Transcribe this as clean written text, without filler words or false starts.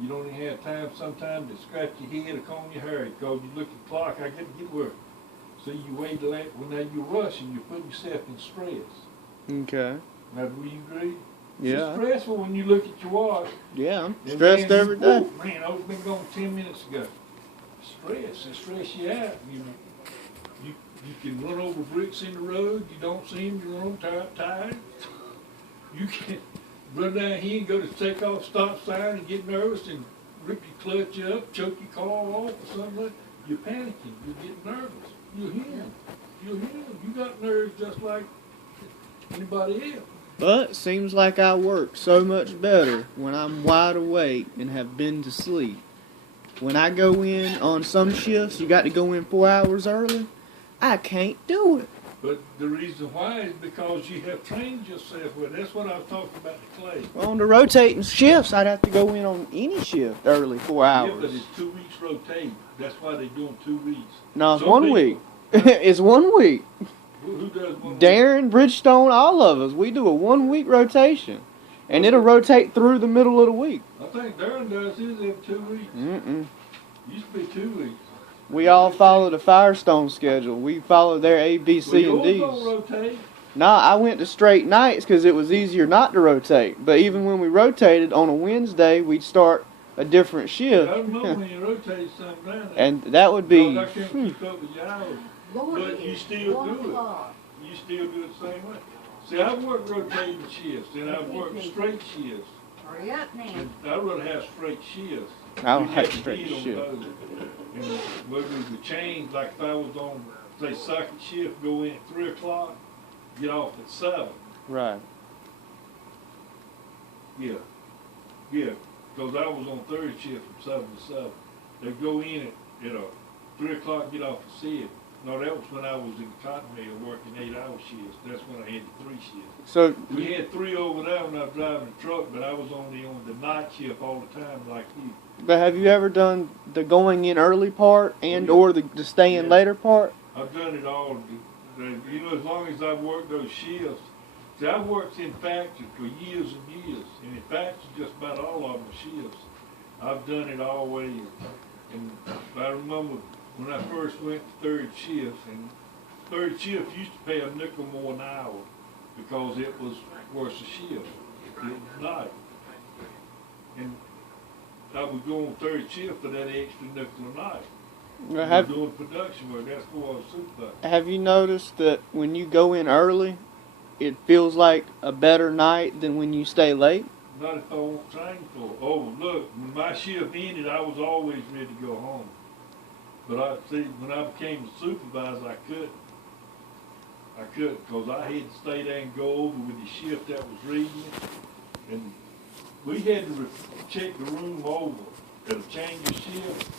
You don't even have time sometimes to scratch your head or comb your hair because you look at the clock, I got to get work. So you wait till that, when you're rushing, you're putting yourself in stress. Okay. Now, do you agree? Yeah. It's stressful when you look at your watch. Yeah, I'm and stressed then every day. Man, I was been gone 10 minutes ago. Stress, it stress you out. You can run over bricks in the road, you don't see them, you run tired. You can run down here and go to take off stop sign and get nervous and rip your clutch up, choke your car off or something. You're panicking, you're getting nervous. You're human. You're human. You got nerves just like anybody else. But it seems like I work so much better when I'm wide awake and have been to sleep. When I go in on some shifts, you got to go in 4 hours early. I can't do it. But the reason why is because you have trained yourself with. That's what I was talking about the clay. Well, on the rotating shifts, I'd have to go in on any shift early 4 hours. Yeah, but it's 2 weeks rotating. That's why they're doing 2 weeks. No, it's Some 1 people, week. It's 1 week. Who does 1 week? Darren, Bridgestone, all of us, we do a 1 week rotation. And it'll rotate through the middle of the week. I think Darren does his every 2 weeks. Mm-mm. Used to be 2 weeks. We all follow the Firestone schedule. We follow their A, B, C, and D's. Don't rotate. Nah, I went to straight nights because it was easier not to rotate. But even when we rotated on a Wednesday, we'd start a different shift. I remember when you rotate something down there. And that would be... I can't keep up with your hours. But you still do it. You still do it the same way. See, I've worked rotating shifts, and I've worked straight shifts. Hurry up now. And I'd rather have straight shifts. I don't We'd like have to straight beat on shift. those. And whether we would change, like if I was on, say, second shift, go in at 3 o'clock, get off at 7. Right. Yeah. Yeah. Because I was on third shift from 7 to 7. They'd go in at 3 o'clock, get off at 6. No, that was when I was in cotton mill working 8-hour shifts. That's when I had the 3 shifts. So We had 3 over there when I was driving the truck, but I was only on the night shift all the time like you. but have you ever done the going in early part and or the staying later part? I've done it all. You know, as long as I've worked those shifts. See, I've worked in factories for years and years. And in factories, just about all of them are shifts. I've done it all ways. And I remember when I first went to third shift, and third shift used to pay a nickel more an hour because it was worse a shift. It was night. And I would go on third shift for that extra nickel a night. Have, doing production work, that's who I was supervisor. have you noticed that when you go in early, it feels like a better night than when you stay late? Not if I won't train for it. Oh, look, when my shift ended, I was always ready to go home. But I see, when I became the supervisor, I couldn't. I couldn't, because I had to stay there and go over with the shift that was reading. And we had to check the room over at a change of shift.